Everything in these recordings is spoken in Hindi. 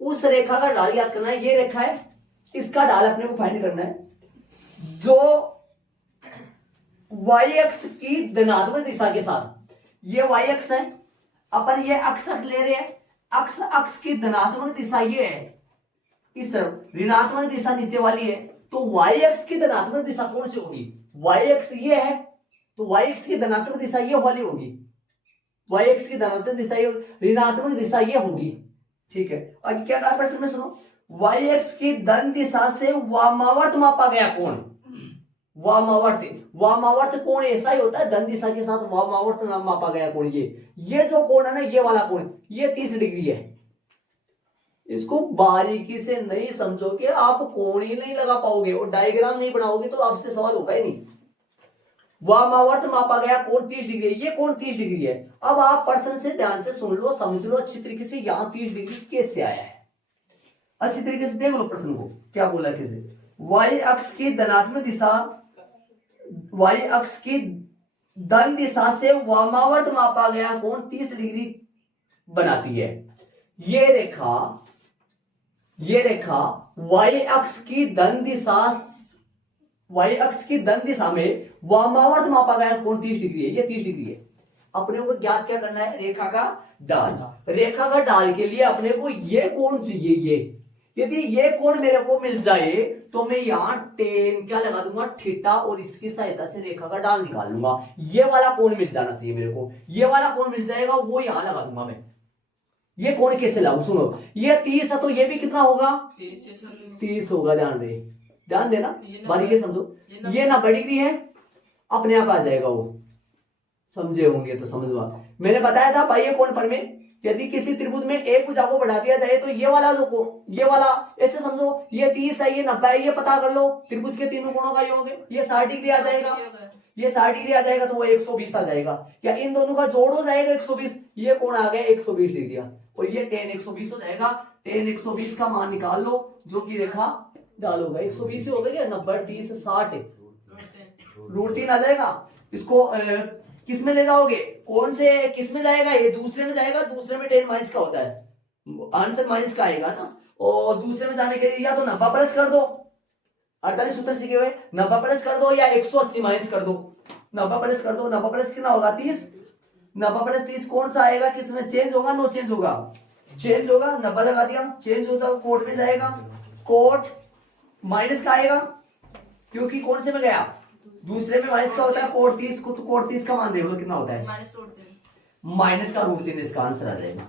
उस रेखा का ढाल याद करना है। ये रेखा है, इसका ढाल अपने को फाइंड करना है। जो वाई अक्ष की धनात्मक दिशा के साथ, ये वाई अक्ष है, अपन ये अक्ष ले रहे हैं, अक्ष की धनात्मक दिशा ये है, इस तरफ ऋणात्मक दिशा नीचे वाली है, तो वाई अक्ष की धनात्मक दिशा कौन सी होगी? वाई अक्ष ये है, तो वाई अक्ष की धनात्मक दिशा ये वाली होगी, वाई अक्ष की धनात्मक दिशा ये, ऋणात्मक दिशा ये होगी। ठीक है, अब क्या कहा प्रश्न में सुनो, वाई अक्ष की धन दिशा से वामावर्त मापा गया कोण। वामावर्त कोण ऐसा ही होता है, धन दिशा के साथ वामावर्त नाम मापा गया कोण। ये जो कोण है ना, ये वाला कोण, ये 30 डिग्री है। इसको बारीकी से नहीं समझोगे आप कोण ही नहीं लगा पाओगे और डायग्राम नहीं बनाओगे तो आपसे सवाल होगा ही नहीं। वामावर्त मापा गया कोण 30 डिग्री, ये कोण 30 डिग्री है। अब आप प्रश्न से ध्यान से सुन लो, समझ लो अच्छी तरीके से, यहां 30 डिग्री कैसे आया है, अच्छी तरीके से देख लो प्रश्न को क्या बोला कैसे। वाई अक्ष की धनात्मक दिशा, वाई अक्ष की धन दिशा से वामावर्त मापा गया कोण 30 डिग्री बनाती है। ये रेखा वाई अक्ष की धन दिशा, वाई अक्ष की धन दिशा में वामावर्त मापा गया कोण 30 डिग्री है, ये 30 डिग्री है। अपने को ज्ञात क्या करना है? रेखा का ढाल। रेखा का ढाल के लिए अपने को ये कोण चाहिए, ये यदि ये कोण मेरे को मिल जाए तो मैं यहां टेन क्या लगा दूंगा, थीटा, और इसकी सहायता से रेखा का ढाल निकाल लूंगा। ये वाला कोण मिल जाना चाहिए मेरे को, ये वाला कोण मिल जाएगा, वो यहां लगा दूंगा मैं। ये कोण कैसे लाऊं? सुनो, ये 30 है तो ये भी कितना होगा? 30 होगा। ध्यान देना, बारीकी समझो। ये 90 डिग्री है, अपने आप आ जाएगा वो, समझे होंगे तो समझवा। मैंने बताया था भाई ये कोण पर में यदि किसी त्रिभुज में एक भुजा को बढ़ा दिया जाए तो ये वाला जो ये वाला ऐसे समझो, ये 30 है, ये 90 है, ये पता कर लो, त्रिभुज के तीनों कोणों का योग है, ये 60 डिग्री आ जाएगा, ये 60 डिग्री आ जाएगा तो वो 120 आ जाएगा, या इन दोनों का जोड़ हो जाएगा 120, ये कोण आ गया 120 डिग्री, और ये tan 120 हो जाएगा। tan 120 का मान निकाल लो, जो कि रेखा डालोगा 120 से हो गया 90 30 60 √3 आ जाएगा। इसको किस में ले जाओगे? कौन से किस में जाएगा? ये दूसरे में जाएगा, दूसरे में tan माइनस का होता है, आंसर माइनस का आएगा ना। और दूसरे में जाने के लिए या तो 90 प्लस कर दो, 48 सूत्र सीखे हुए, 90 प्लस कर दो, या 180 माइनस कर दो। 90 प्लस कर दो, 90 प्लस कितना होगा? 30। 90 प्लस 30 कौन सा आएगा? किसमें चेंज होगा? नो चेंज होगा, चेंज होगा। 90 लगा दिया, चेंज होता है कोट में जाएगा, कोट माइनस का आएगा, क्योंकि कौन से में गया? दूसरे में माइनस का होता है कोट 30 को, तो कोट 30 का मान देख लो कितना होता है, माइनस का √3, इसका आंसर आ जाएगा,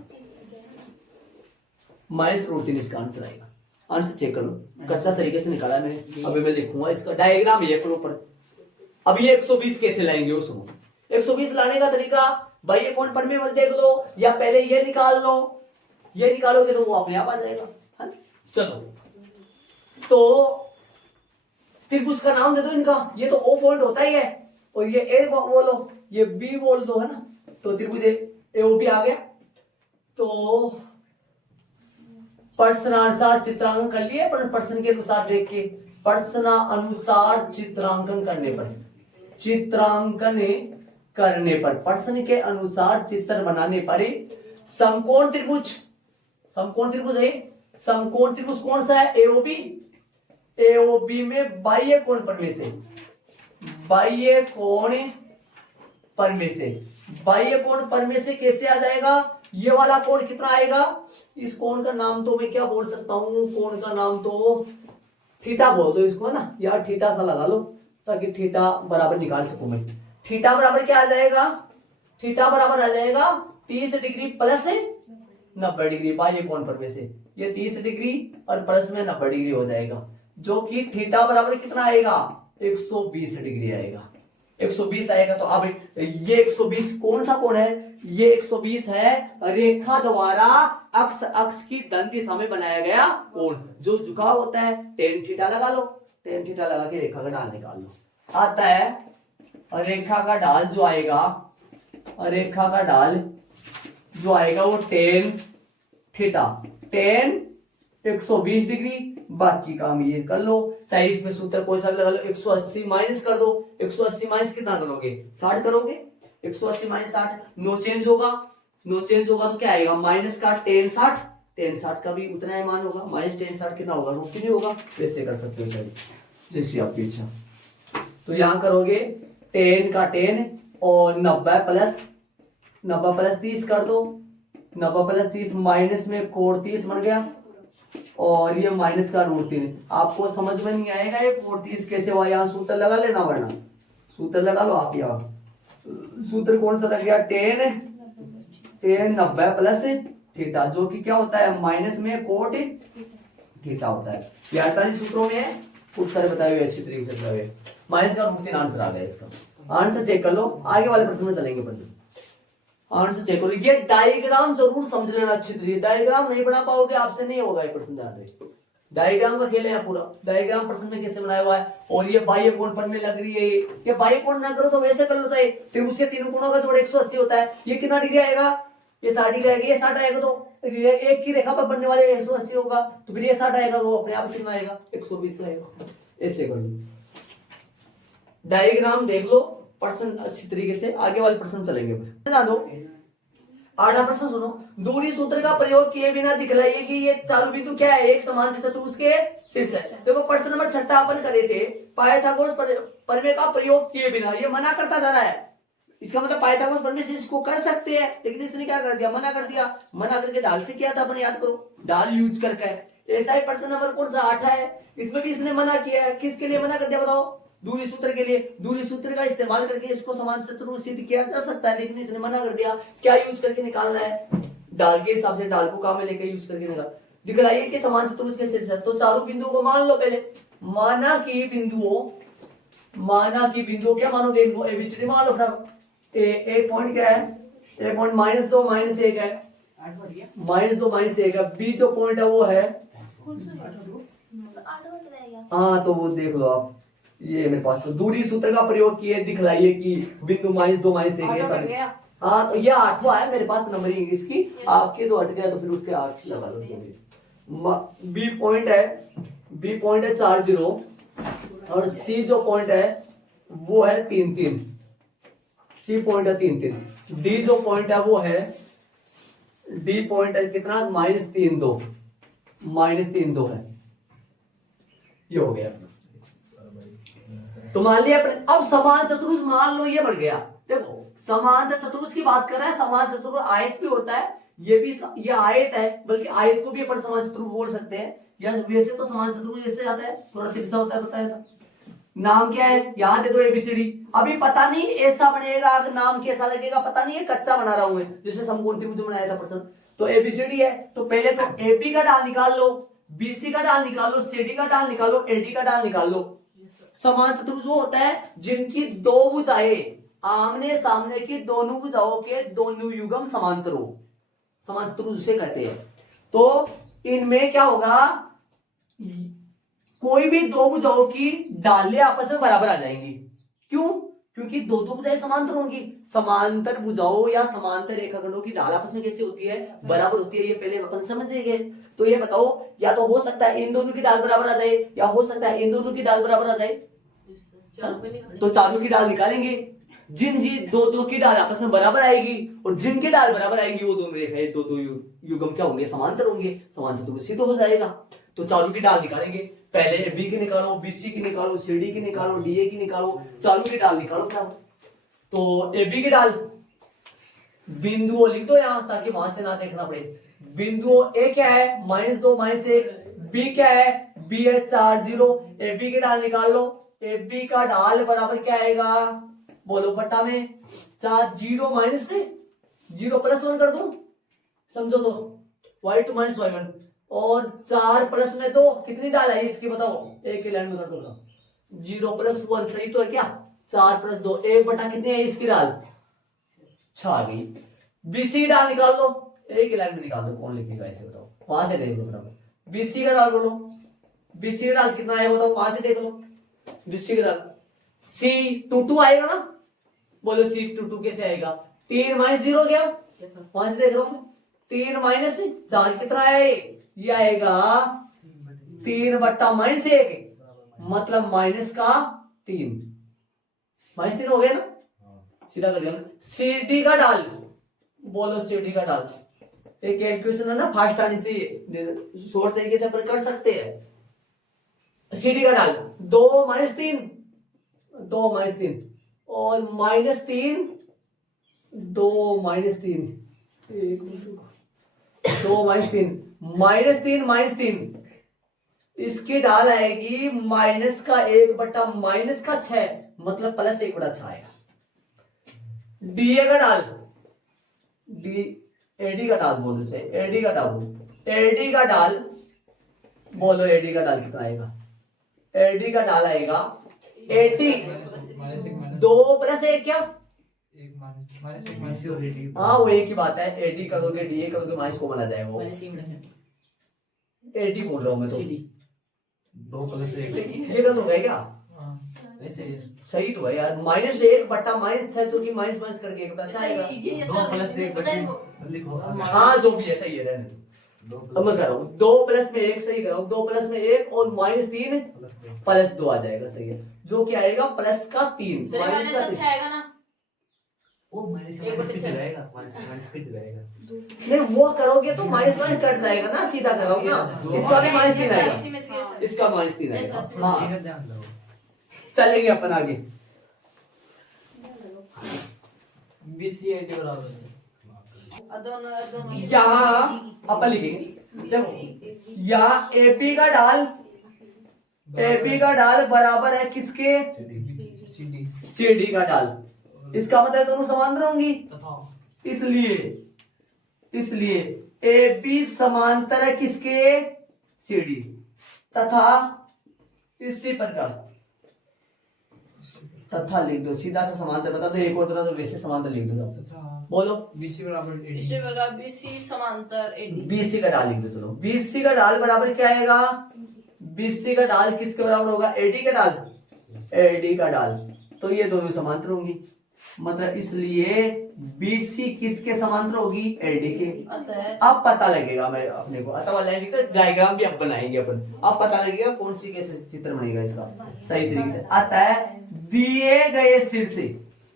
माइनस √3 इसका आंसर आएगा। आंसर चेक कर लो, कच्चा तरीके से निकाला मैंने, अभी मैं लिखूंगा इसका डायग्राम ये प्रॉपर। अब ये 120 कैसे लाएंगे वो सुनो। 120 लाने का तरीका भाई, ये कोण पर में देख लो, या पहले ये निकाल लो, ये निकालोगे तो वो अपने आप आ जाएगा, है? चलो तो त्रिभुज का नाम दे दो इनका, ये तो O पॉइंट होता ही है, और ये A बोलो, ये B बोल दो, है ना, तो त्रिभुज AOB आ गया। तो प्रश्नानुसार चित्रांकन कर लिए, पर प्रश्न के अनुसार देख के, प्रश्नानुसार चित्रांकन करने पर, प्रश्न के अनुसार चित्र बनाने पर समकोण त्रिभुज, है, समकोण त्रिभुज कौन सा है? AOB। AOB में बाह्य कोण पर में से, बाह्य कोण पर में से कैसे आ जाएगा? ये वाला कोण कितना आएगा? इस कोण का नाम तो मैं क्या बोल सकता हूं, कोण का नाम तो थीटा बोल दो इसको, है ना, यार थीटा सा लगा लो ताकि थीटा बराबर निकाल सकूं मैं। थीटा बराबर क्या आ जाएगा? थीटा बराबर आ जाएगा 30 डिग्री प्लस 90 डिग्री बाह्य कोण पर में से, ये 30 डिग्री और प्लस में 90 डिग्री हो जाएगा, जो कि थीटा बराबर कितना आएगा? 120 डिग्री आएगा। 120 आएगा। तो अब ये 120 कौन सा कोण है? ये 120 है रेखा द्वारा अक्ष की धन दिशा में बनाया गया कोण, जो झुकाव होता है। tan थीटा लगा लो, tan थीटा लगा के रेखा का ढाल निकाल लो, आता है रेखा का ढाल जो आएगा, रेखा का ढाल जो आएगा वो tan थीटा, tan 120 डिग्री। बाकी काम ये कर लो, चाहे इसमें सूत्र कोई सा लगा लो, 180 माइनस कर दो। 180 माइनस कितना करोगे? 60 करोगे। 180 माइनस 60 नो चेंज होगा, नो चेंज होगा तो क्या आएगा? माइनस का tan 60, tan 60 का भी उतना ही मान होगा, माइनस tan 60 कितना होगा, रूट 3 होगा। वैसे कर सकते हो सर, जैसी आपकी इच्छा। तो यहाँ करोगे tan का tan और 90 प्लस 30 कर दो, 90 प्लस 30 माइनस में कोण 30 बन गया, और ये माइनस का रूट 3। आपको समझ में नहीं आएगा ये कोण 30 कैसे हुआ, यहाँ सूत्र लगा लेना, वरना सूत्र लगा लो आप। यहाँ सूत्र कौन सा लग गया, tan 90 प्लस थीटा, जो कि क्या होता है माइनस में कोट थीटा होता है। ये 48 सूत्रों में है, खूब सारे बताए हुए अच्छी तरीके से बताए हुए। माइनस का रूट 3 आंसर आ गया इसका। आंसर चेक कर लो, आगे वाले प्रश्न में चलेंगे। आंसर चेक करो, ये डायग्राम जरूर समझ लेना अच्छी तरीके। डायग्राम नहीं बना पाओगे आपसे नहीं होगा ये प्रश्न। ध्यान रहे, डायग्राम का खेल है पूरा। डायग्राम प्रश्न में कैसे बनाया हुआ है, और ये बाह्य कोण पढ़ने लग रही है, ये बाह्य कोण ना करो तो वैसे कर लो चाहिए। फिर उसके तीनों कोणों का जोड़ 180 होता है। ये कितना डिग्री आएगा, ये 60 डिग्री आएगा, ये 60 आएगा, तो ये एक ही रेखा पर बनने वाले 180 होगा, तो फिर ये 60 आएगा, वो अपने आप कितना आएगा 120 आएगा। ऐसे कर लो, डायग्राम देख लो प्रश्न अच्छी तरीके से। आगे वाले प्रश्न चलेंगे। बता दो 8वां प्रश्न सुनो, दूरी सूत्र का प्रयोग किए बिना दिखलाइए कि ये चारों बिंदु क्या है, एक समान चतुर्भुज के शीर्ष है। देखो प्रश्न नंबर 6 अपन करे थे, पाइथागोरस प्रमेय का प्रयोग किए बिना, ये मना करता जा रहा है। इसका मतलब पाइथागोरस प्रमेय से इसको कर सकते हैं, लेकिन इसने क्या कर दिया, मना कर दिया। मना करके डाल से किया था अपन, याद करो, डाल यूज करके। ऐसा ही प्रश्न नंबर कौन सा 8 है, इसमें भी इसने मना किया है। किसके लिए मना कर दिया बताओ, दूरी सूत्र के लिए। दूरी सूत्र का इस्तेमाल करके इसको समान चतुर्भुज सिद्ध किया जा सकता है, लेकिन इसने मना कर दिया। क्या यूज करके निकालना है, डाल के हिसाब से, डाल को काम में लेकर यूज करके निकाल दिखलाइए कि समान चतुर्भुज के शीर्ष है। तो चारों बिंदुओं को मान लो पहले, माना कि बिंदुओं क्या मानोगे, एबीसीडी मान लो। ए पॉइंट क्या है, ए पॉइंट -2 -1 है, -2 -1 है। बी जो पॉइंट है वो है, हाँ तो वो देख लो आप, ये मेरे पास। तो दूरी सूत्र का प्रयोग किए दिखलाइए कि बिंदु -2 -1 है। हाँ तो ये 8वां है मेरे पास नंबरिंग इसकी, आपके तो हट गया तो फिर उसके 8 लगा लो। बी पॉइंट है 4 0, और सी जो पॉइंट है वो है 3 3। सी पॉइंट है 3 3। डी जो पॉइंट है वो है, डी पॉइंट है कितना, -3 2 है। ये हो गया। तो मान लिया अपने, अब समान चतुर्भुज मान लो ये बढ़ गया। देखो समान चतुर्भुज की बात कर रहा है, समान चतुर्भुज आयत भी होता है, ये आयत है, बल्कि आयत को भी अपन समान चतुर्भुज बोल सकते हैं। या वैसे तो समान चतुर्भुज जैसे आता है, थोड़ा तिरछा होता है, बताया था। नाम क्या है, यहाँ दे दो एबीसीडी। अभी पता नहीं ऐसा बनेगा, अगर नाम कैसा लगेगा पता नहीं है, कच्चा बना रहा हूं मैं, जैसे समकोण त्रिभुज बनाया था प्रश्न। तो एबीसीडी है, तो पहले तो एबी का ढाल निकाल लो, बीसी का ढाल निकाल लो, सीडी का ढाल निकाल लो, एडी का ढाल निकाल लो। समान चतुर्भुज वो होता है जिनकी दो भुजाएं आमने सामने की दोनों भुजाओं के दोनों युग्म समांतर हो, समान चतुर्भुज उसे कहते हैं। तो इनमें क्या होगा, कोई भी दो भुजाओं की ढालें आपस में बराबर आ जाएंगी। क्यों, क्योंकि दो भुजाएं समांतर होंगी। समांतर भुजाओं या समांतर रेखाखंडों की ढाल आपस में कैसे होती है, बराबर होती है। ये पहले अपन समझेंगे। तो ये बताओ, या तो हो सकता है इन दोनों की ढाल बराबर आ जाए, या हो सकता है इन दोनों की ढाल बराबर आ जाए। तो चारों की ढाल निकालेंगे, जिन दो की ढाल आपस में बराबर आएगी, और जिनकी ढाल बराबर आएगी वो दोनों रेखाएं दो युग्म क्या होंगे, समांतर होंगे, समान चतुर्भुज सिद्ध हो जाएगा। तो चारों की ढाल निकालेंगे, पहले बी की निकालो, बीसी की निकालो, सीडी की निकालो, डीए की निकालो, चारों की ढाल निकालो। क्या तो एबी की ढाल, बिंदुओं लिख दो यहां ताकि वहां से ना देखना पड़े। बिंदुओं ए क्या है, -2 -1, बी क्या है, बी है 4 0। एबी की ढाल निकाल लो, एबी का ढाल बराबर क्या आएगा, बोलो बट्टा में 4 0 -0 +1 कर दो, समझो तो y2 - y1, और 4 प्लस में तो कितनी ढाल है इसकी बताओ, एक ही लाइन में कर दो। 0 + 1 सही तो है क्या, 4 + 2 1 बटा कितनी है इसकी ढाल, 6 आ गई। बीसी ढाल निकाल लो, एक ही लाइन में निकाल दो, कौन लिखेगा ऐसे बताओ, वहां से देख लो बराबर। बीसी का ढाल बोलो, बीसी का ढाल कितना आएगा बताओ, वहां से देख लो। बीसी का ढाल C22 आएगा ना, बोलो C22 कैसे आएगा, 3 - 0 गया, वहां से देख लो। 3 - 4 कितना आया, ये आएगा 3 बट्टा -1, मतलब -3 हो गया ना, सीधा कर दिया। सीडी का ढाल बोलो, सीडी का ढाल ये कैलकुलेशन है ना फास्ट आनी चाहिए, शॉर्ट तरीके से अपन कर सकते हैं। सीडी का डाल 2 - 3, 2 - 3 और -3, 2 - 3, 2 - 3, -3 इसकी डाल आएगी -1/6 मतलब +1/6 आएगा। डीए का डाल, डी एडी का डाल बोलो, से एडी का डाल, एडी का डाल बोलो, एडी का डाल कितना आएगा? एडी का डाल आएगा 80, 2 + 1 क्या? हाँ वो एक ही बात है, एडी करोगे डीए करोगे माइनस कॉमन आ जाएगा वो। एडी बोल रहा हूँ मैं तो, 2 + 1 ये गलत हो गया क्या? सही तो है यार, -1/-6 जो कि माइनस करके 1/6 आएगा। 2 + 1 लिखो। हाँ जो भी है सही है, रहने दो। अब मैं कर रहा हूँ 2 + 1 सही कर रहा हूँ, 2 + 1 और -3 +2 आ जाएगा, सही है, जो कि आएगा +3 माइनस का आएगा ना, वो माइनस कट जाएगा, माइनस कट जाएगा। नहीं वो करोगे तो माइनस कट जाएगा ना, सीधा करोगे ना, इसका भी -3 आएगा, इसका -3 आएगा। हाँ चलेंगे अपन आगे। BC80 बराबर यहाँ अपन लिखेंगे, देखो यहाँ एपी का डाल, एपी का डाल बराबर है किसके? सीडी का डाल। इसका मतलब दोनों समांतर होंगी, इसलिए एबी समांतर है किसके? सीडी, तथा इसी प्रकार तथा लिख दो, सीधा सा समांतर बता दो, एक और बता दो, वैसे समांतर लिख दो। बोलो BC समांतर AD, बीसी का डाल लिख दो। चलो बीसी का डाल बराबर क्या आएगा? बीसी का डाल किसके बराबर होगा? एडी का डाल, एडी का डाल, तो ये दोनों समांतर होंगी, मतलब इसलिए बीसी किसके समांतर होगी? एडी के। अब पता लगेगा, मैं अपने को अथवा लाइन लिखते, डायग्राम भी अब बनाएंगे अपन, अब पता लगेगा कौन सी कैसे चित्र बनेगा इसका सही तरीके से। अतः दिए गए शीर्ष,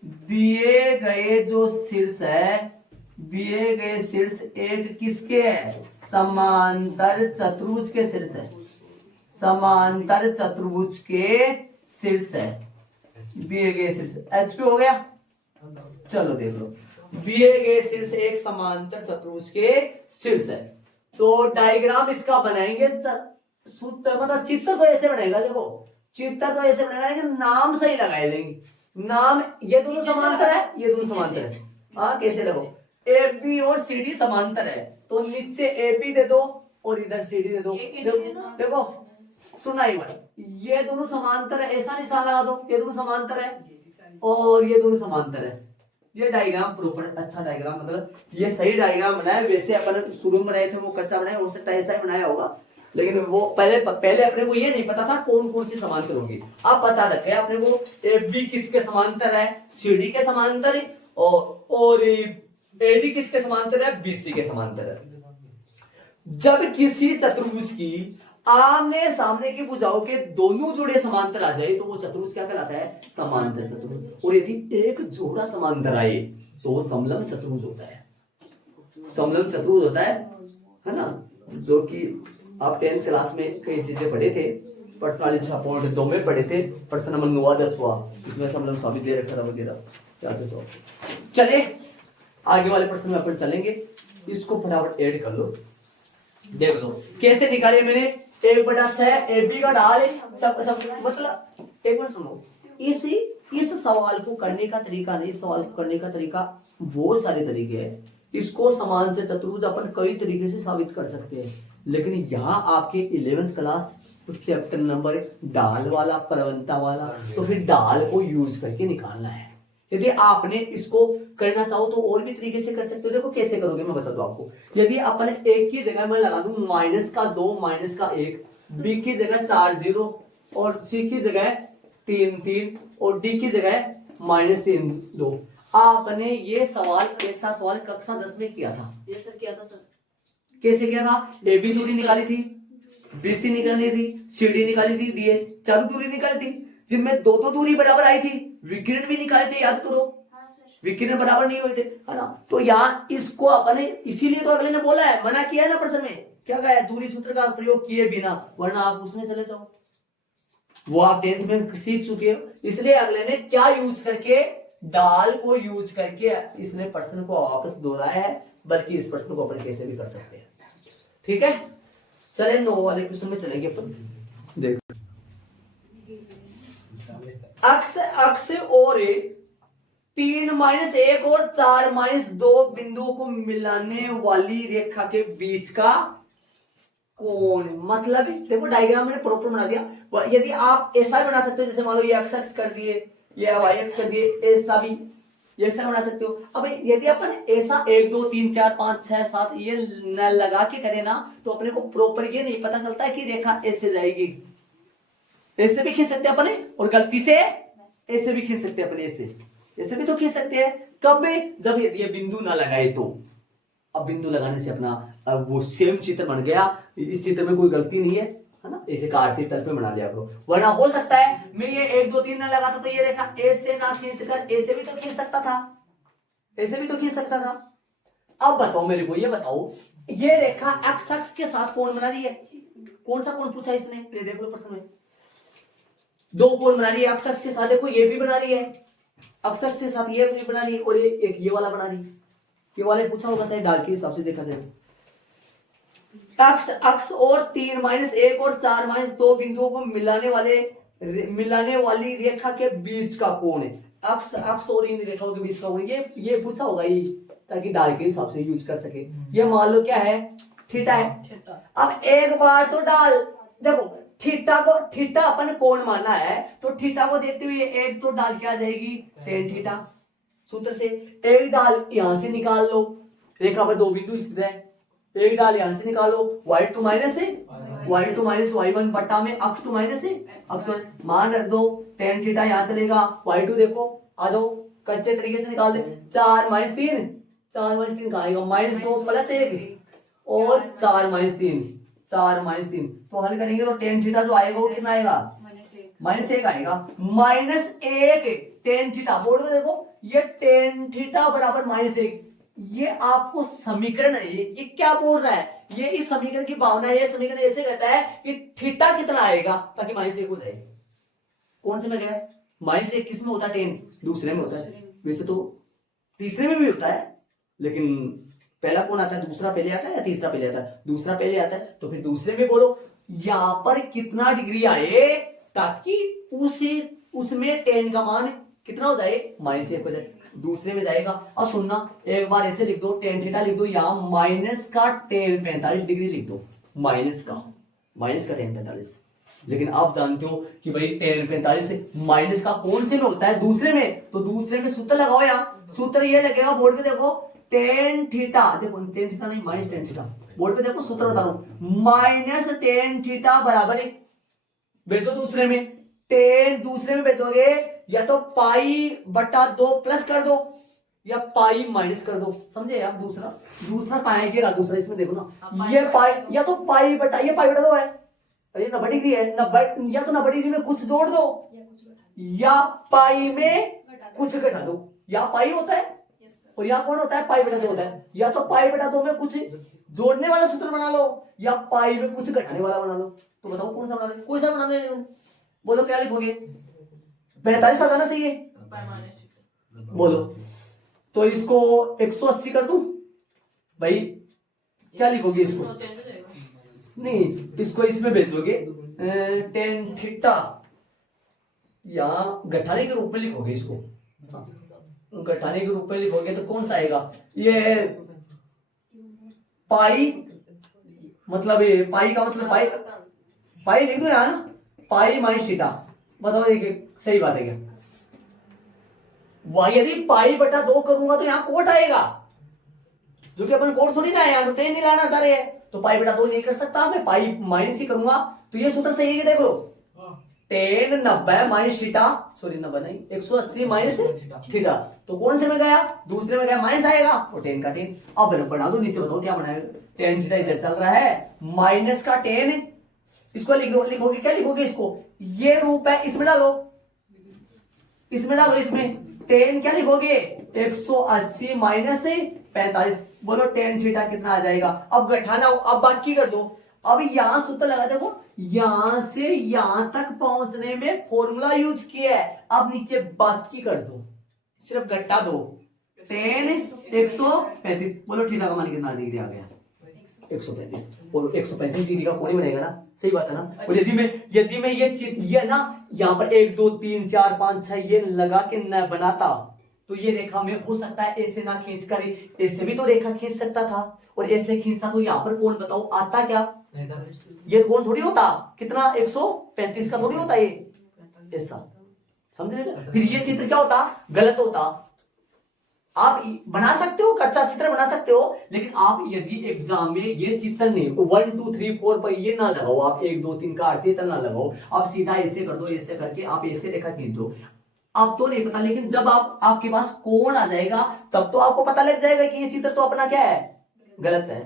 दिए गए जो शीर्ष है, दिए गए शीर्ष एक किसके है? समांतर चतुर्भुज के शीर्ष है, समांतर चतुर्भुज के शीर्ष है, दिए गए शीर्ष। एचपी हो गया, चलो देख लो, दिए गए शीर्ष एक समांतर चतुर्भुज के शीर्ष है। तो डायग्राम इसका बनाएंगे, सूत्र मतलब चित्र तो ऐसे बनेगा, देखो चित्र तो ऐसे बनेगा कि नाम सही लगाए देंगे, नाम ये दोनों समांतर है, ये दोनों समांतर है। हाँ कैसे लगो? एबी और सीडी समांतर है, तो नीचे एबी दे दो और इधर सीडी दे दो। देखो सुना ही मत, ये दोनों समांतर है, ऐसा निशान लगा दो, ये दोनों समांतर है और ये दोनों समांतर है। ये डायग्राम प्रॉपर अच्छा डायग्राम, मतलब ये सही डायग्राम बनाया। वैसे अपन शुरू में बनाए थे वो कच्चा बनाया, हो सकता है ऐसा ही बनाया होगा, लेकिन वो पहले अपने को ये नहीं पता था कौन कौन सी समांतर होगी। अब पता लग गया अपने को एबी किसके समांतर है? सीडी के समांतर है, और एडी किसके समांतर है? बीसी के समांतर है। जब किसी चतुर्भुज की आमने सामने की भुजाओं के दोनों जोड़े समांतर आ जाए तो वो चतुर्भुज क्या कहलाता है? समांतर चतुर्भुज। और यदि एक जोड़ा समांतर आए तो वो समलंब चतुर्भुज होता है, समलंब चतुर्भुज होता है ना, जो कि आप 10th क्लास में कई चीजें पढ़े थे, प्रश्न 6.2 में पढ़े थे, प्रश्न नंबर 9 10वां, इसमें समलंब साबित दे रखा था वगैरह। तो चले आगे वाले प्रश्न में अपन चलेंगे, इसको फटाफट ऐड कर लो, देख लो कैसे निकाले मैंने। 1/6 एबी का डाल, सब मतलब एक बार सुनो, इस सवाल को करने का तरीका नहीं, इस सवाल को करने का तरीका बहुत सारे तरीके हैं। इसको समांतर चतुर्भुज अपन कई तरीके से साबित कर सकते हैं, लेकिन यहाँ आपके 11th क्लास तो चैप्टर नंबर डाल वाला, प्रवणता वाला, तो फिर डाल को यूज करके निकालना है। यदि आपने इसको करना चाहो तो और भी तरीके से कर सकते हो। देखो कैसे करोगे मैं बता दूं आपको। यदि अपन एक की जगह मैं लगा दूं -2 -1, बी की जगह 4 0 और सी की जगह 3 3 और डी की जगह -3 2, आपने ये सवाल ऐसा सवाल कक्षा 10 में किया था। ये सर किया था सर। कैसे किया था? एबी दूरी निकाली थी, बीसी निकाली थी, सीडी निकाली थी, डीए चारों दूरी निकाली थी, जिनमें दो दूरी बराबर आई थी, विकिरण भी निकाले थे, याद करो। विकिरण बराबर नहीं हुए थे, है ना। तो यहाँ इसको अपने, इसीलिए तो अगले ने बोला है, मना किया है ना प्रश्न में, क्या कहा है, दूरी सूत्र का प्रयोग किए बिना, वरना आप उसमें चले जाओ, वो आप 10th में सीख चुके हो। इसलिए अगले ने क्या यूज करके, डाल को यूज करके इसने प्रश्न को वापस दोहराया है, बल्कि इस प्रश्न को अपन कैसे भी कर सकते हैं। ठीक है, चले 9 वाले क्वेश्चन में चलेंगे अपन। देखो, अक्ष अक्ष और 3-1 और 4-2 बिंदुओं को मिलाने वाली रेखा के बीच का कोण, मतलब देखो डायग्राम मैंने प्रॉपर बना दिया। यदि आप ऐसा भी बना सकते हो, जैसे मान लो ये एक्स एक्स कर दिए, ये वाई एक्स कर दिए, ऐसा भी ये ऐसा बना सकते हो। अब यदि अपन ऐसा 1 2 3 4 5 6 7 ये न लगा के करें ना, तो अपने को प्रॉपर ये नहीं पता चलता है कि रेखा ऐसे जाएगी। ऐसे भी खींच सकते हैं अपने, और गलती से ऐसे भी खींच सकते हैं अपने, ऐसे भी तो खींच सकते हैं। कब? जब ये बिंदु ना लगाए तो। अब बिंदु लगाने से अपना अब वो सेम चित्र बन गया, इस चित्र में कोई गलती नहीं है ना, ऐसे काटते तल पे बना लिया करो। वरना हो सकता है मैं ये 1 2 3 ना लगाता तो ये रेखा ऐसे ना खींच कर ऐसे भी तो खींच सकता था, ऐसे भी तो खींच सकता था। अब बताओ मेरे को, ये बताओ, ये रेखा एक्स अक्ष के साथ कोण बना रही है। कौन सा कोण पूछा इसने, पहले देख लो प्रश्न में। 2 कोण बना रही है एक्स अक्ष के साथ, देखो ये भी बना रही है एक्स अक्ष के साथ, ये भी बना रही है, और एक ये वाला बना रही है। ये वाले पूछा होगा शायद, डाल के हिसाब से देखा जाए। अक्ष अक्ष और 3-1 और 4-2 बिंदुओं को मिलाने वाली रेखा के बीच का कोण है। अक्ष अक्ष और इन रेखाओं के बीच का कोण, ये पूछा होगा ये, ताकि डाल के हिसाब से यूज कर सके। ये मान लो क्या है, थीटा है। अब एक बार तो डाल, देखो थीटा अपन कोण माना है, तो थीटा को देखते हुए एक तो डाल के आ जाएगी tan थीटा सूत्र से। एक डाल यहां से निकाल लो, रेखा पर 2 बिंदु स्थित है, एक डाल यहां से निकालो, y2 माइनस है y2 माइनस y1 बट्टा में x2 माइनस है x1, मान रख दो, tan थीटा यहां चलेगा, y2 देखो आ जाओ कच्चे तरीके से निकाल दे। 4 - 3 कहां आएगा, -2 + 1 और 4 - 3 तो हल करेंगे तो tan थीटा जो आएगा वो कितना आएगा, -1 आएगा। -1 tan थीटा, बोर्ड में देखो ये tan थीटा बराबर -1, ये आपको समीकरण है, ये क्या बोल रहा है, ये इस समीकरण की भावना है। ये समीकरण ऐसे कहता है कि थीटा कितना आएगा ताकि -1 हो जाए। कौन से में गया, -1 किस में होता है, tan दूसरे में होता है, वैसे तो तीसरे में भी होता है, लेकिन पहला कौन आता है, दूसरा पहले आता है या तीसरा पहले आता है, दूसरा पहले आता है, तो फिर दूसरे में बोलो यहां पर कितना डिग्री आए ताकि उसमें tan का मान कितना हो जाए, -1 हो जाए, दूसरे में जाएगा। अब सुनना, एक बार ऐसे लिख दो, tan थीटा लिख दो, यहां माइनस का tan 45 डिग्री लिख दो, माइनस का tan 45। लेकिन आप जानते हो कि भाई tan 45 से माइनस का कौन से में होता है, दूसरे में, तो दूसरे में सूत्र लगाओ। यहाँ सूत्र ये लगेगा, बोर्ड पे देखो, tan थीटा, देखो tan थीटा नहीं -tan थीटा, बोर्ड पे देखो सूत्र बता रहा हूं, -tan थीटा बराबर 1 भेजो दूसरे में, tan दूसरे में भेजोगे या तो π/2 प्लस कर दो या पाई माइनस कर दो, समझे आप। दूसरा कहां है, ये दूसरा, इसमें देखो ना, ये पाई या तो ये π/2 है, अरे 90 डिग्री है, 90 या तो 90 डिग्री में कुछ जोड़ दो या पाई में कुछ घटा दो, या पाई होता है और या कौन होता है, π/2 होता है। या तो π/2 में कुछ जोड़ने वाला सूत्र बना लो या पाई में कुछ घटाने वाला बना लो। तो बताओ कौन सा बना लो, कोई सा बना लो, बोलो क्या लिखोगे, 45 आ जाना चाहिए, बोलो। तो इसको 180 कर दूं भाई, क्या लिखोगे इसको, नहीं इसको इसमें भेजोगे tan थीटा, यहां घटाने के रूप में लिखोगे, इसको घटाने के रूप में लिखोगे तो कौन सा आएगा, ये पाई, मतलब ये पाई का मतलब पाई लिख दो यहाँ ना, पाई माइनस थीटा, बताओ ये सही बात है क्या। यदि π/2 करूंगा तो यहाँ कोट आएगा, जो कि अपन कोट थोड़ी ना है, यहाँ तो tan नहीं लाना चाह रहे हैं, तो π/2 नहीं कर सकता, मैं पाई माइनस ही करूंगा। तो ये सूत्र सही है कि देख लो, tan 90 माइनस थीटा, सॉरी 90 नहीं 180 माइनस थीटा, तो कौन से में गया, दूसरे में गया, माइनस आएगा और tan का tan। अब बना दो, नीचे बताओ क्या बनाएगा, tan थीटा इधर चल रहा है, माइनस का tan, इसको लिखोगे क्या लिखोगे, इसको ये रूप है, इसमें डालो, इसमें टेन क्या लिखोगे 180 माइनस 45। बोलो टेन थीटा कितना आ जाएगा। अब घटाना हो, अब बाकी कर दो। अब यहां सूत्र लगा, देखो यहां से यहां तक पहुंचने में फॉर्मूला यूज किया है। अब नीचे बाकी कर दो, सिर्फ घटा दो। टेन 135। बोलो थीटा का मान कितना डिग्री आ गया 135। और 135 डिग्री का कोण ही बनेगा ना, सही बात है ना। और यदि मैं ये ना यहाँ पर 1 2 3 4 5 6 ये लगा के न बनाता तो ये रेखा में हो सकता है ऐसे ना खींच कर ऐसे भी तो रेखा खींच सकता था, और ऐसे खींचता तो यहाँ पर कोण बताओ आता क्या। ये कोण थोड़ी होता कितना 135 का थोड़ी होता ये ऐसा, समझ रहे हो। फिर ये चित्र क्या होता गलत होता। आप बना सकते हो कच्चा चित्र बना सकते हो, लेकिन आप यदि एग्जाम में ये चित्र नहीं 1 2 3 4 पर ये ना लगाओ, आप 1 2 3 का अर्थ ना लगाओ, आप सीधा ऐसे कर दो, ऐसे करके आप ऐसे रेखा खींच दो। अब तो नहीं पता, लेकिन जब आपके पास कोण आ जाएगा तब तो आपको पता लग जाएगा कि ये चित्र तो अपना क्या है गलत है।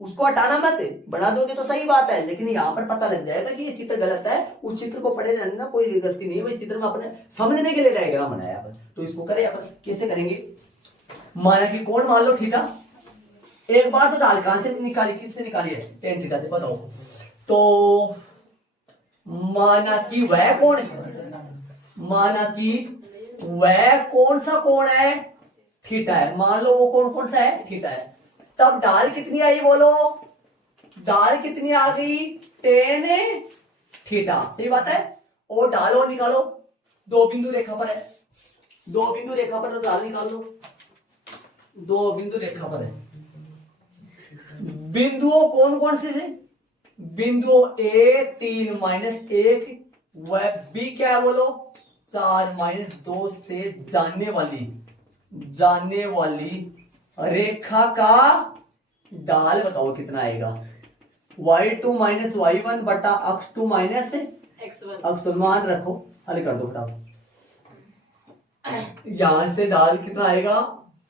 उसको हटाना मत, बना दोगे तो सही बात है, लेकिन यहाँ पर पता लग जाएगा कि ये चित्र गलत है। उस चित्र को पढ़े रहने ना कोई गलती नहीं है, भाई चित्र में अपने समझने के लिए डायग्राम बनाया पर। तो इसको करें अपन कैसे करेंगे। माना कि कोण मान लो थीटा, एक बार तो ढाल कहां से निकाली, किससे निकाली है टेन थीटा से, बताओ। तो माना कि वह कोण है, माना कि वह कौन सा कोण है थीटा है, मान लो वो कोण कौन सा है थीटा है। तब ढाल कितनी आई बोलो, ढाल कितनी आ गई टेन थीटा, सही बात है। और ढाल और निकालो, दो बिंदु रेखा पर है, दो बिंदु रेखा पर ढाल निकाल दो, दो बिंदु रेखा पर है। बिंदुओं कौन कौन से है, बिंदुओं ए 3 माइनस 1 वह बी क्या है बोलो 4 माइनस 2 से जाने वाली रेखा का ढाल बताओ कितना आएगा। y2 माइनस y1 बटा x2 माइनस x1 मान रखो, हल कर दो फटाफट। यहां से ढाल कितना आएगा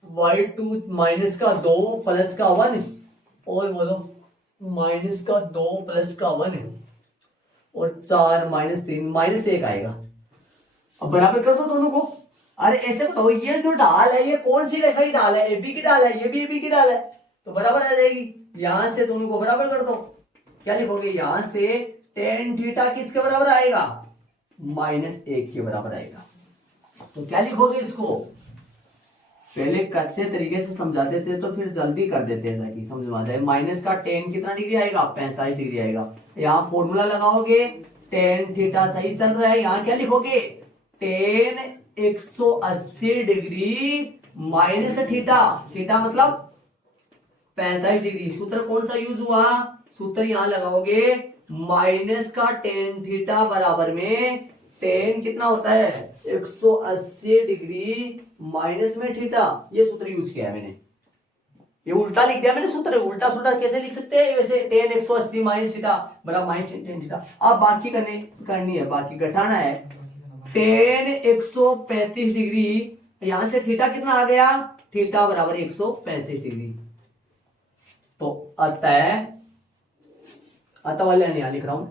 y2 माइनस का 2 प्लस का 1, और बोलो माइनस का 2 प्लस का 1 और 4 माइनस 3 माइनस 1 आएगा। अब बराबर कर दो दोनों को। अरे ऐसे बताओ ये जो ढाल है ये कौन सी रेखा की ढाल है, ए बी की ढाल है, ये भी ए बी की ढाल है, तो बराबर आ जाएगी। यहां से दोनों को बराबर कर दो, क्या लिखोगे यहां से टेन थीटा किसके बराबर आएगा -1 के बराबर आएगा। तो क्या लिखोगे इसको, पहले कच्चे तरीके से समझाते थे तो फिर जल्दी कर देते हैं ताकि समझ में आ जाए। माइनस का टेन कितना डिग्री आएगा 45 डिग्री आएगा। यहाँ फॉर्मूला लगाओगे टेन थीटा सही चल रहा है, यहाँ क्या लिखोगे ten 180 degree minus theta, theta मतलब 45 डिग्री। सूत्र कौन सा यूज हुआ, सूत्र यहां लगाओगे माइनस का टेन थीटा बराबर में टेन कितना होता है 180 डिग्री माइनस में थीटा, ये सूत्र यूज किया है मैंने। ये उल्टा लिख दिया मैंने सूत्र, उल्टा सूत्र कैसे लिख सकते हैं वैसे टेन 180 माइनस थीटा बराबर माइनस टेन थीटा। अब बाकी करनी है, बाकी घटाना है। टेन 135 डिग्री, यहां से थीटा कितना आ गया, थीटा बराबर 135 डिग्री। तो अतः वाले यहां लिख रहा हूं,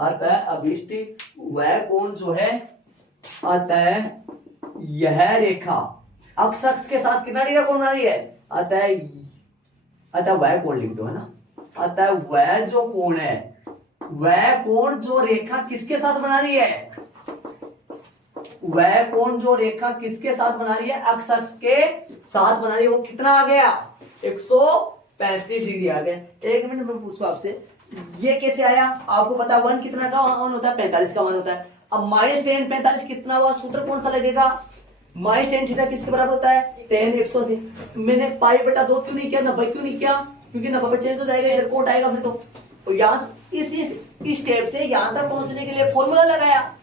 अतः अभिष्ट वह कोण जो है, अतः यह रेखा अक्ष के साथ कितना डिग्री कोण बना रही है, अतः वह कोण लिख दो है ना। अतः वह जो कोण है, वह कोण जो रेखा किसके साथ बना रही है, वह कोण जो रेखा किसके साथ बना रही है, अक्ष के साथ बना रही है, वो कितना आ गया 135 डिग्री आ गया। एक मिनट में पूछो आपसे ये कैसे आया, आपको पता 1 कितना का वन होता है 45 का वन होता है। अब माइनस टेन 45 कितना हुआ, सूत्र कौन सा लगेगा, माइनस टेन थीटा किसके बराबर होता है टेन 180। मैंने पाई बटा 2 क्यों नहीं किया, 90 क्यों नहीं किया, क्योंकि 90 चेंज हो जाएगा, इधर कोट आएगा फिर तो यहाँ इस स्टेप से यहां तक पहुंचने के लिए फॉर्मूला लगाया,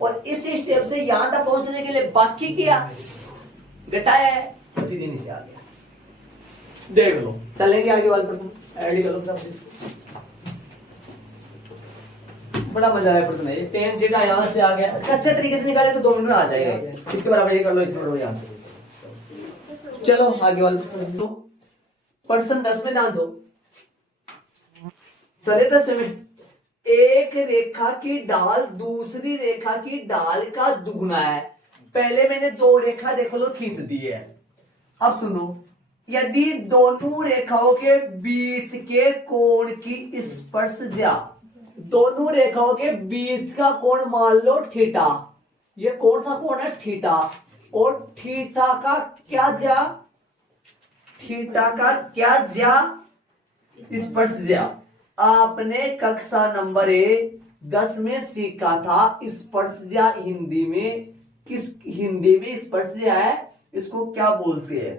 और इस स्टेप से यहां तक पहुंचने के लिए बाकी किया, घटाया है, सीधे नीचे आ गया। देख लो, चलेंगे आगे वाले प्रश्न, ऐड करो। बड़ा मजा आया प्रश्न है ये, टेन थीटा यहां से आ गया, अच्छे तरीके से निकाले तो 2 मिनट में आ जाएगा। इसके बराबर ये कर लो, इसमें लो यहां। चलो आगे वाले प्रश्न दो, प्रश्न 10 में ध्यान दो। चले 10 में, एक रेखा की ढाल दूसरी रेखा की ढाल का दुगुना है, पहले मैंने दो रेखा देखो लो खींच दी है। अब सुनो, यदि दोनों रेखाओं के बीच के कोण की स्पर्शज्या, दोनों रेखाओं के बीच का कोण मान लो थीटा, ये कौन सा कोण है थीटा, और थीटा का क्या ज्या, थीटा का क्या ज्या, स्पर्शज्या। आपने कक्षा नंबर 10 में सीखा था स्पर्शज्या हिंदी में, किस हिंदी में स्पर्शज्या है इसको क्या बोलते हैं,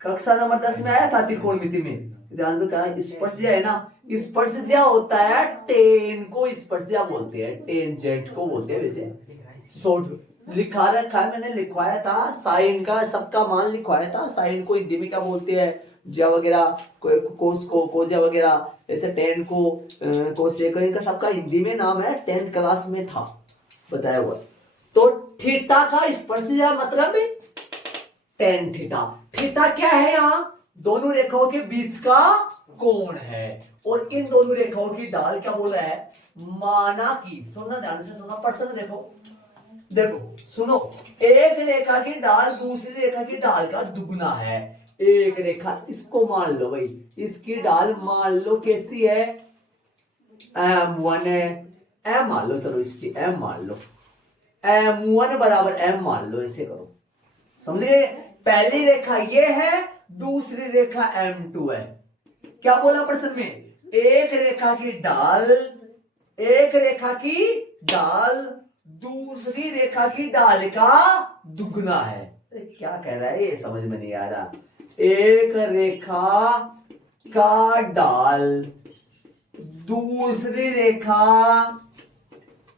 कक्षा नंबर 10 में आया था त्रिकोणमिति में, ध्यान दो क्या स्पर्शज्या है ना, स्पर्शज्या होता है टेन को स्पर्शज्या बोलते हैं, टेंजेंट को बोलते हैं। वैसे शॉर्ट लिखा रखा है, मैंने लिखवाया था साइन का, सबका मान लिखवाया था, साइन को हिंदी में क्या बोलते हैं, ज्या वगैरह, कोस को कोज्या वगैरह, ऐसे टेन को कोसेक, इनका सबका हिंदी में नाम है, 10th क्लास में था बताया हुआ। तो थीटा का स्पर्शज्या मतलब टेन थीटा। थीटा क्या है, यहाँ दोनों रेखाओं के बीच का कोण है, और इन दोनों रेखाओं की ढाल क्या बोल रहा है, माना कि, सुनना ध्यान से सुनना, प्रश्न देखो, देखो सुनो, एक रेखा की ढाल दूसरी रेखा की ढाल का दुगना है। एक रेखा इसको मान लो भाई, इसकी ढाल मान लो कैसी है, m1 है, m मान लो, चलो इसकी m मान लो, m1 बराबर m मान लो, ऐसे करो, समझ गए। पहली रेखा ये है, दूसरी रेखा m2 है। क्या बोला प्रश्न में, एक रेखा की ढाल, एक रेखा की ढाल दूसरी रेखा की ढाल का दुगना है। क्या कह रहा है ये समझ में नहीं आ रहा। एक रेखा का ढाल दूसरी रेखा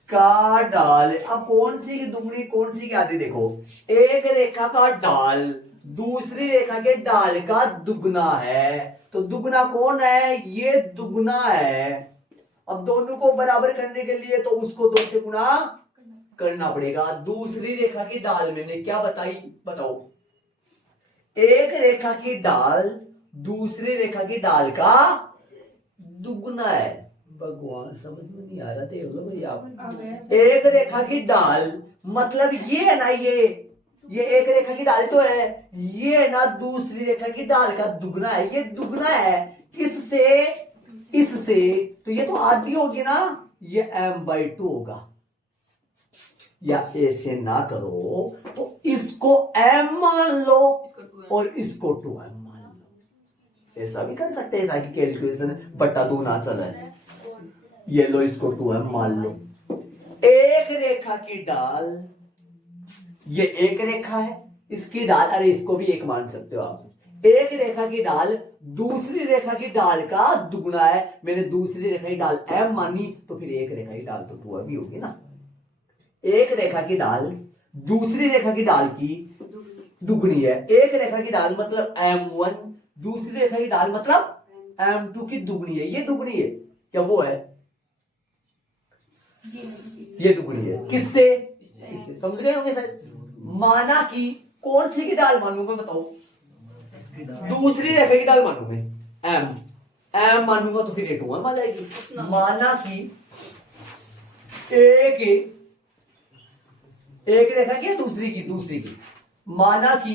का ढाल, अब कौन सी की दुगनी कौन सी की आधी, देखो एक रेखा का ढाल दूसरी रेखा के ढाल का दुगना है, तो दुगना कौन है, ये दुगना है। अब दोनों को बराबर करने के लिए तो उसको 2 से गुणा करना पड़ेगा। दूसरी रेखा की ढाल मैंने क्या बताई, बताओ, एक रेखा की ढाल दूसरी रेखा की ढाल का दुगना है। भगवान समझ में नहीं आ रहा, देख लो भाई आप, एक रेखा की ढाल मतलब ये है ना, ये एक रेखा की ढाल तो है, ये है ना दूसरी रेखा की ढाल का दुगना है, ये दुगना है किससे, इससे, तो ये तो आधी होगी ना, ये m/2 होगा। या ऐसे ना करो तो इसको m मान लो और इसको 2m मान लो, ऐसा भी कर सकते हैं ताकि कैलकुलेशन बटा 2 ना चले। ये लो इसको 2m मान लो। एक रेखा की ढाल, ये एक रेखा है, इसकी ढाल, अरे इसको भी एक मान सकते हो आप, एक रेखा की ढाल दूसरी रेखा की ढाल का दुगना है। मैंने दूसरी रेखा की ढाल m मानी, तो फिर एक रेखा की ढाल तो 2m ही होगी ना। एक रेखा की ढाल दूसरी रेखा की ढाल की दुगनी है। एक रेखा की ढाल मतलब m1, दूसरी रेखा की ढाल मतलब m2 की दुगनी है। ये दुगनी है क्या, वो है, ये दुगनी है किससे, इससे, समझ गए होंगे सर। माना कि कौन सी की ढाल मानू मैं, बताओ, दूसरी रेखा की ढाल मानू मैं, m मानूंगा तो फिर 2m आ जाएगी। माना कि एक रेखा की दूसरी की, माना कि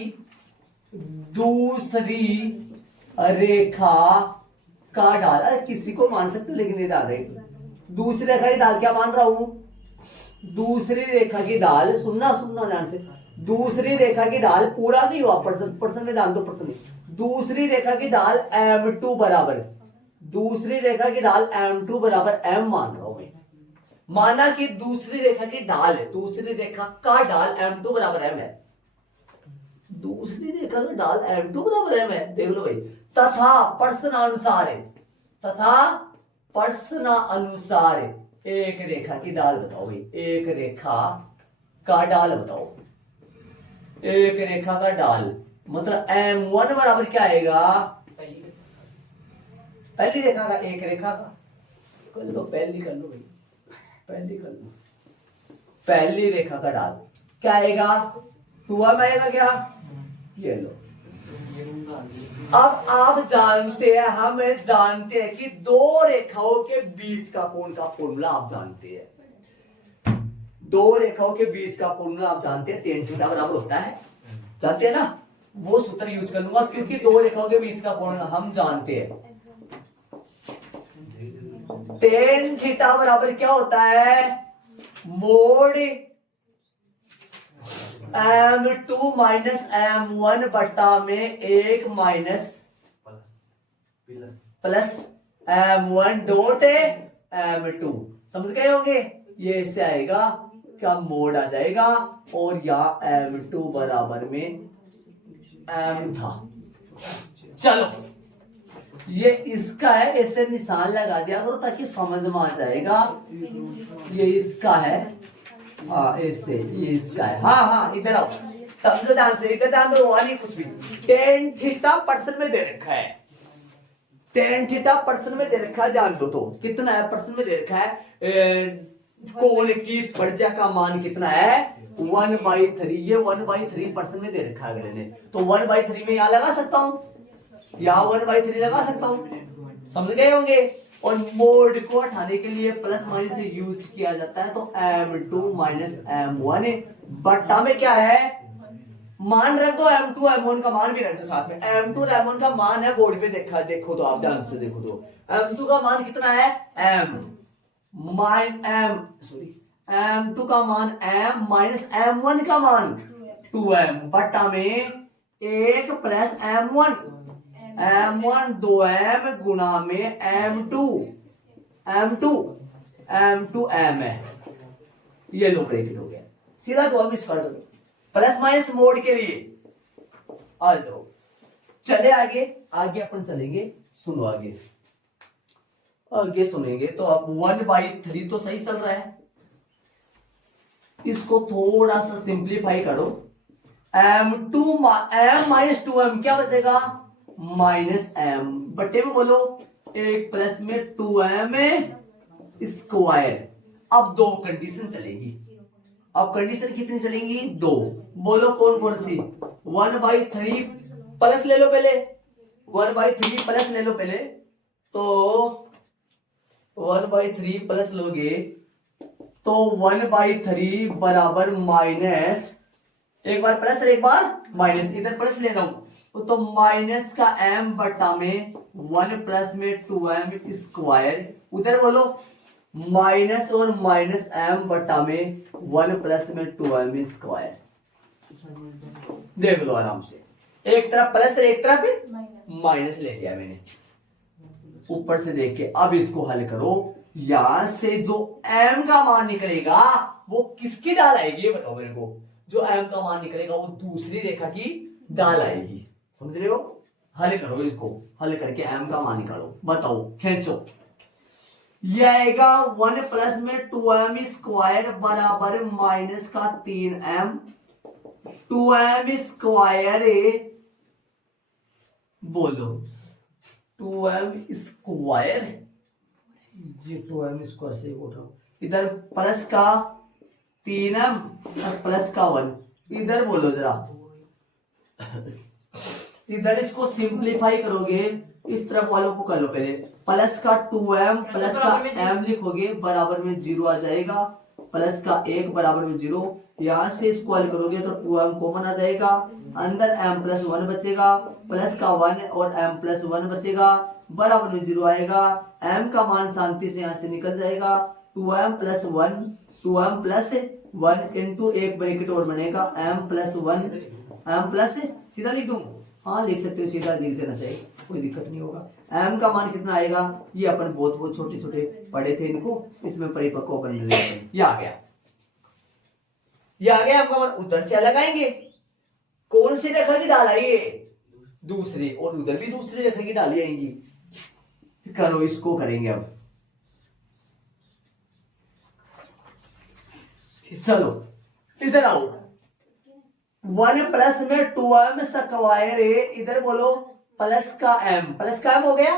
दूसरी रेखा का ढाल, अरे किसी को मान सकते हो लेकिन ये डाल रहे, दूसरी रेखा की ढाल क्या मान रहा हूं, दूसरी रेखा की ढाल, सुनना ध्यान से, दूसरी रेखा की ढाल पूरा नहीं हुआ, पर्सन में डाल दो, पर्सन दूसरी रेखा की ढाल m2 बराबर, दूसरी रेखा की ढाल m2 बराबर m मान रहा हूं मैं। माना कि दूसरी रेखा की ढाल है, दूसरी रेखा का ढाल m2 बराबर m है, दूसरी रेखा का ढाल m2 बराबर m है, देख लो भाई। तथा प्रश्नानुसार है, तथा प्रश्नानुसार एक रेखा की ढाल बताओ भाई, एक रेखा का ढाल बताओ, एक रेखा का ढाल मतलब m1 बराबर क्या आएगा, पहली रेखा का, एक रेखा का कर लो, पहली कर लो भाई, पहली कर लो, पहली रेखा का ढाल क्या आएगा, 2m आएगा क्या, ये लो। अब आप जानते हैं, हम जानते हैं कि दो रेखाओं के बीच का कोण का फॉर्मूला आप जानते हैं। दो रेखाओं के बीच का कोण आप जानते हैं tan थीटा बराबर होता है, जानते हैं ना, वो सूत्र यूज कर लूंगा क्योंकि दो रेखाओं के बीच का कोण हम जानते हैं। tan थीटा बराबर क्या होता है, मोड m2 माइनस m1 बटा में 1 minus plus m1 dot m2, समझ गए होंगे। ये इससे आएगा क्या, मोड आ जाएगा और यहाँ m2 बराबर में m था। चलो ये इसका है, ऐसे निशान लगा दिया करो ताकि समझ में आ जाएगा। ये इसका है, हाँ ऐसे, ये इसका है, हाँ हाँ इधर आओ, समझो ध्यान से, इधर ध्यान दो, नहीं कुछ भी। tan थीटा परसेंट में दे रखा है, tan थीटा परसेंट में दे रखा है, ध्यान दो तो कितना है परसेंट में दे रखा है। कोण की स्पर्शा का मान कितना है 1/3, ये 1/3 परसेंट में दे रखा है अगले ने, तो 1/3 में यहाँ लगा सकता हूँ, यहाँ 1/3 लगा सकता हूँ, समझ गए होंगे। और मोड को हटाने के लिए प्लस माइनस से यूज किया जाता है, तो m2 माइनस m1 बट्टा में क्या है, मान रख दो m2 m1 का मान भी रख दो साथ में। m2 और m1 का मान है बोर्ड पे देखा, देखो तो आप ध्यान से देखो तो m2 का मान कितना है m2 का मान m माइनस m1 का मान 2m बट्टा में 1 प्लस m1 2m गुना में m2 m है, ये लो ब्रैकेट हो गया, सीधा 2m स्क्वायर कर दो, प्लस माइनस मोड के लिए आ जाओ। चले आगे, आगे अपन चलेंगे, सुनो आगे सुनेंगे तो अब 1/3 तो सही चल रहा है, इसको थोड़ा सा सिंप्लीफाई करो, m माइनस 2m क्या बचेगा माइनस m बटे में बोलो 1 प्लस में 2m स्क्वायर। अब दो कंडीशन चलेगी, अब कंडीशन कितनी चलेंगी, दो, बोलो कौन कौन सी। 1/3 प्लस ले लो पहले, 1/3 प्लस ले लो पहले, तो 1/3 प्लस लोगे तो 1/3 बराबर माइनस, एक बार प्लस और एक बार माइनस, इधर प्लस ले रहा हूं तो माइनस का m बटा में 1 प्लस में 2m स्क्वायर, उधर बोलो माइनस और माइनस m बटा में 1 प्लस में 2m स्क्वायर। देख लो आराम से, एक तरफ प्लस और एक तरफ माइनस ले लिया मैंने, ऊपर से देख के अब इसको हल करो। यहां से जो m का मान निकलेगा वो किसकी डाल आएगी, ये बताओ मेरे को। जो m का मान निकलेगा वो दूसरी रेखा की डाल आएगी, समझ रहे हो। हल करो इसको, हल करके m का मान निकालो, बताओ खींचो। ये आएगा 1 प्लस में 2m स्क्वायर बराबर माइनस का 3m, 2m स्क्वायर बोलो 2m स्क्वायर, जी 2m स्क्वायर से बोल रहा हूं, इधर प्लस का 3m और प्लस का 1, इधर बोलो जरा, इधर इसको सिंप्लीफाई करोगे, इस तरफ वालों को कर लो पहले, प्लस का 2m प्लस का m लिखोगे बराबर में 0 आ जाएगा, प्लस का 1 बराबर में 0, यहां से स्क्वायर करोगे तो 2m कॉमन आ जाएगा, अंदर m प्लस 1 बचेगा, प्लस का 1 और m प्लस 1 बचेगा, बराबर में 0 आएगा, m का मान शांति से यहां से निकल जाएगा, 2m plus 1 2m plus 1 into एक ब्रैकेट और बनेगा m प्लस 1 m प्लस, सीधा लिख दूं, हाँ लिख सकते हो, सीधा लिख देना चाहिए, कोई दिक्कत नहीं होगा। m का मान कितना आएगा, ये अपन बहुत बहुत छोटे छोटे पढ़े थे इनको, इसमें परिपक्व अपन ले लेते हैं। ये आ गया, ये आ गया आपका मान, उधर से लगाएंगे, कौन सी रेखा की डाल आइए, दूसरी, और उधर भी दूसरी रेखा की डाली आएंगी। करो इसको करेंगे अब, चलो इधर आओ, 1 प्लस में 2m स्क्वायर, इधर बोलो प्लस का m हो गया,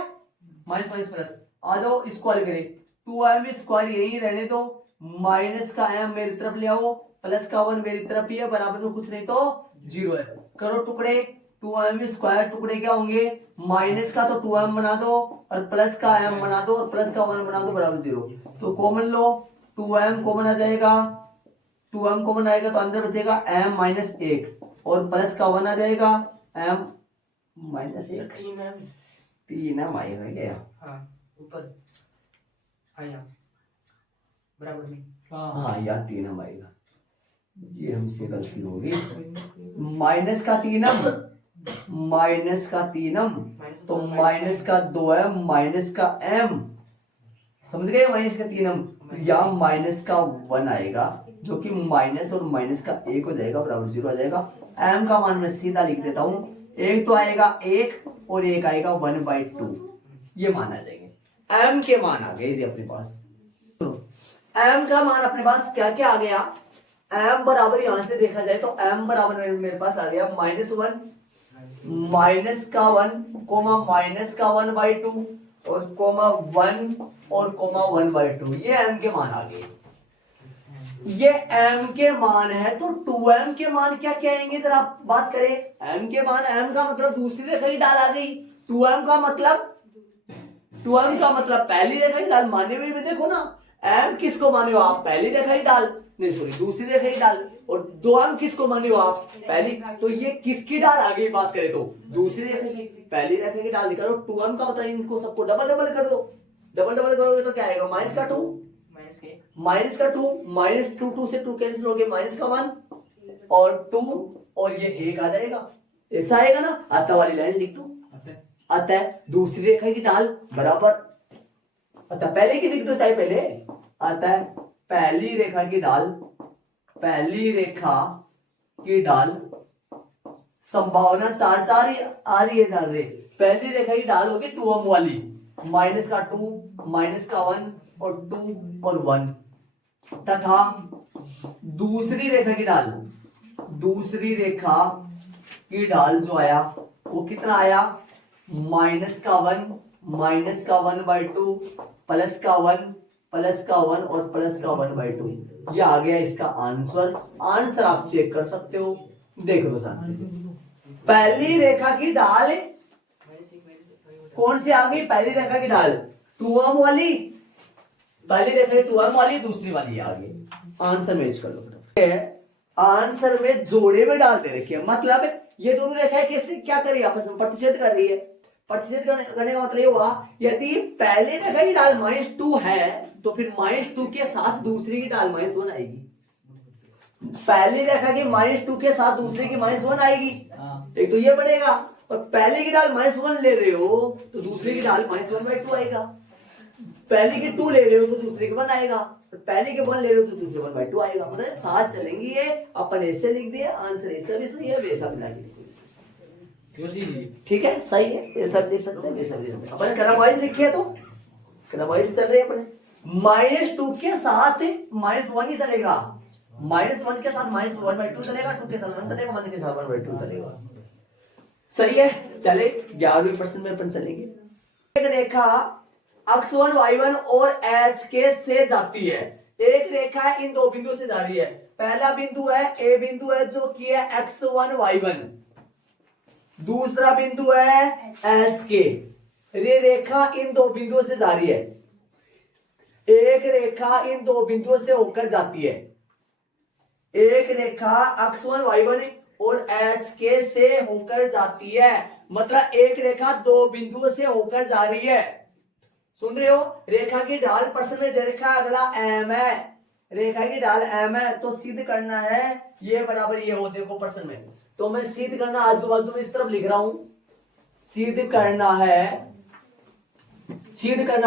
माइनस माइनस प्लस, आ जाओ इसको हल करें, 2m स्क्वायर यही रहने दो, माइनस का m मेरी तरफ ले आओ, प्लस का 1 मेरी तरफ ही है, बराबर में कुछ नहीं तो 0 है, करो टुकड़े, 2m स्क्वायर टुकड़े क्या होंगे, माइनस का तो 2m बना दो और प्लस का m बना दो और प्लस का 1 बना दो बराबर 0, तो कॉमन लो, 2m कॉमन आ जाएगा, 2m कॉमन आएगा तो अंदर बचेगा m माइनस 1 और प्लस का 1 आ जाएगा m माइनस 1 3m आएगा क्या? हाँ ऊपर हाँ यहाँ बराबर में हाँ यार 3m आएगा, ये हमसे गलती होगी। माइनस का 3m तो माइनस का 2m माइनस का m, समझ गए? माइनस का 3m या माइनस का 1 आएगा जो कि माइनस और माइनस का 1 हो जाएगा बराबर 0 आ जाएगा। m का मान मैं सीधा लिख देता हूं, एक तो आएगा 1 और एक आएगा 1/2, ये मान आ जाएंगे। m के मान आ गए जी अपने पास। m का मान अपने पास क्या क्या आ गया? m बराबर यहां से देखा जाए तो m बराबर मेरे पास आ गया -1 माइनस का 1 कोमा माइनस का 1/2 और कोमा 1 और कोमा 1/2, ये m के मान आ गए। ये m के मान है तो 2m के मान क्या क्या आएंगे जरा बात करें। m के मान, m का मतलब दूसरी रेखा की ढाल आ गई, 2m का मतलब पहली रेखा की ढाल माने हुए भी देखो ना, m किसको माने हो आप? पहली रेखा की ढाल, नहीं सॉरी दूसरी रेखा की ढाल, और 2m किसको माने हो आप? पहली। तो ये किसकी ढाल आ गई बात करें तो दूसरी रेखा की, पहली रेखा की ढाल निकालो, 2m का मतलब इनको सबको डबल डबल कर दो, डबल डबल करोगे तो क्या आएगा? -2 -2 से 2 कैंसिल हो गया, -1 और 2 और ये 1 आ जाएगा, ऐसा आएगा ना। अतः वाली लाइन लिख दो, अतः दूसरी रेखा की ढाल बराबर, अतः पहले की लिख दो चाहे पहले, अतः पहली रेखा की ढाल संभावना 4 आ रही है डाल रहे, पहली रेखा की ढाल होगी 2m वाली, -2 -1 और 2 और 1, तथा दूसरी रेखा की ढाल जो आया वो कितना आया? -1 -1/2 +1 और +1/2, ये आ गया इसका आंसर आप चेक कर सकते हो, देख लो शांति से। पहली रेखा की ढाल कौन सी आ गई? पहली रेखा की ढाल 2m वाली, पहली रेखा 2m वाली, दूसरी वाली आ गई। आंसर मैच कर लो। आंसर में जोड़े में डाल दे रखी है, मतलब ये दोनों रेखाएं कैसे क्या कर रही है? आपस में प्रतिच्छेद कर रही है। प्रतिच्छेद करने का मतलब ये हुआ, यदि पहले रेखा की ढाल -2 है तो फिर -2 के साथ दूसरी की ढाल -1 आएगी। पहली रेखा की -2 के साथ दूसरी की -1 आएगी, एक तो ये बनेगा, और पहले की ढाल -1 ले रहे हो तो दूसरे की ढाल -1/2 आएगा, पहले की 2 ले रहे हो तो दूसरे की 1 आएगा, और पहले के 1 ले रहे हो तो दूसरे 1/2 आएगा, मतलब साथ चलेंगी ये। अपन ऐसे लिख दिए, आंसर ऐसा भी सही है वैसा भी लिख दिए, ठीक है सही है, ऐसा देख सकते हैं वैसा भी देख सकते हैं। अपन क्रमवाइज लिखिए तो क्रमवाइज चल रहे हैं अपने, -2 के साथ -1 ही चलेगा, -1 के साथ -1/2 चलेगा, 2 के साथ 1 चलेगा, 1 के साथ 1/2 चलेगा, सही है। चले 11वें प्रश्न में अपन चलेंगे। एक रेखा x1 y1 और h के से जाती है, एक रेखा इन दो बिंदु से जा रही है, पहला बिंदु है a बिंदु है जो कि है x1 y1, दूसरा बिंदु है h के, ये रेखा इन दो बिंदुओं से जा रही है, एक रेखा इन दो बिंदुओं से होकर जाती है, एक रेखा x1 y1 और h के से होकर जाती है, मतलब एक रेखा दो बिंदुओं से होकर जा रही है। सुन रहे हो? रेखा की ढाल प्रश्न में दे रखा है, अगला m है, रेखा की ढाल m है, तो सिद्ध करना है ये बराबर ये हो, देखो प्रश्न में, तो मैं सिद्ध करना आजू बाजू में इस तरफ लिख रहा हूं, सिद्ध करना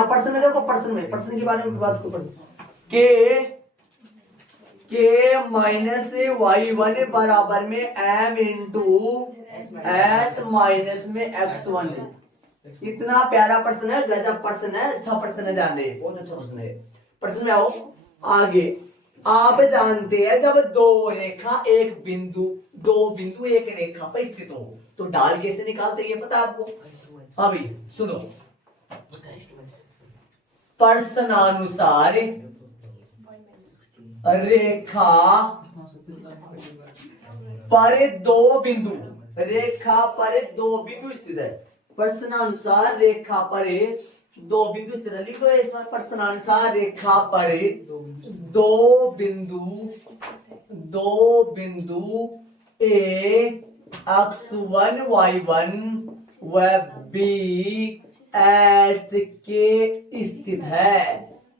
प्रश्न में, देखो प्रश्न के बारे में बात को के -y1 बराबर में m इंटू h माइनस में x1, इतना प्यारा प्रश्न है, गजब प्रश्न है, अच्छा प्रश्न है, ध्यान दे, बहुत अच्छा प्रश्न है। प्रश्न में आओ आगे। आप जानते हैं जब दो बिंदु एक रेखा पर स्थित हो तो ढाल कैसे निकालते हैं, ये पता है आपको? हाँ भाई सुनो, प्रश्नानुसार रेखा पर दो बिंदु स्थित है, प्रश्नानुसार रेखा पर दो बिंदु स्थित है, लिखो इसमें प्रश्नानुसार रेखा पर दो बिंदु दो बिंदु ए x1 y1 व बी एच के स्थित है।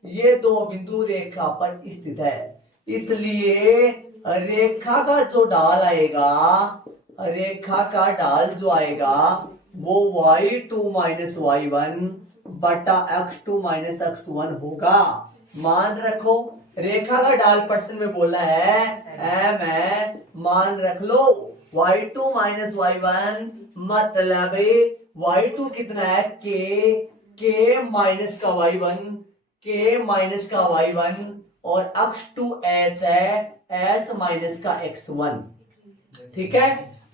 ये दो बिंदु रेखा पर स्थित है, इसलिए रेखा का जो ढाल आएगा, रेखा का ढाल जो आएगा वो y2 माइनस y1 बटा x2 माइनस x1 होगा। मान रखो रेखा का ढाल प्रश्न में बोला है m है, मान रख लो y2 माइनस y1 मतलब y2 कितना है k माइनस का y1, k माइनस का y1 और x2 h है, h माइनस का x1। ठीक है,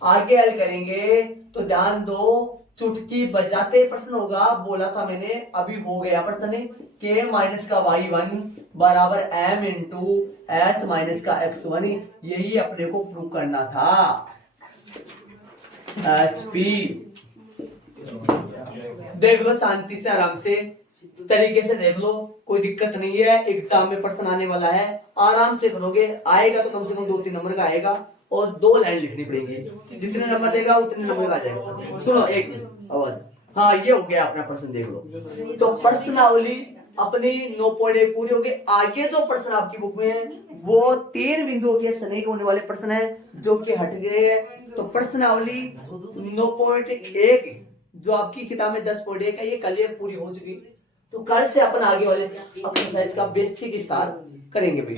आगे हल करेंगे तो ध्यान दो, चुटकी बजाते प्रश्न होगा, बोला था मैंने, अभी हो गया प्रश्न। k माइनस का y1 बराबर m इंटू h माइनस का x1, यही अपने को प्रूव करना था। HP देख लो शांति से, आराम से, तरीके से देख लो, कोई दिक्कत नहीं है। एग्जाम में प्रश्न आने वाला है, आराम से करोगे, आएगा तो कम से कम 2-3 नंबर का आएगा और 2 लाइन लिखनी पड़ेगी। जितने नंबर लेगा उतने नंबर का आ जाएगा। सुनो एक मिनट आवाज, हाँ ये हो गया अपना प्रश्न, देख लो। तो प्रश्नावली अपनी 9 पॉइंट पूरी हो गई। आगे जो प्रश्न आपकी बुक में है वो 3 बिंदुओं के सनेक होने वाले प्रश्न है जो कि हट गए हैं। तो प्रश्नावली 9.1 जो आपकी किताब में 10.1 है, ये कल ये पूरी हो चुकी। तो कल से अपन आगे वाले एक्सरसाइज का बेसिक स्टार्ट करेंगे भाई।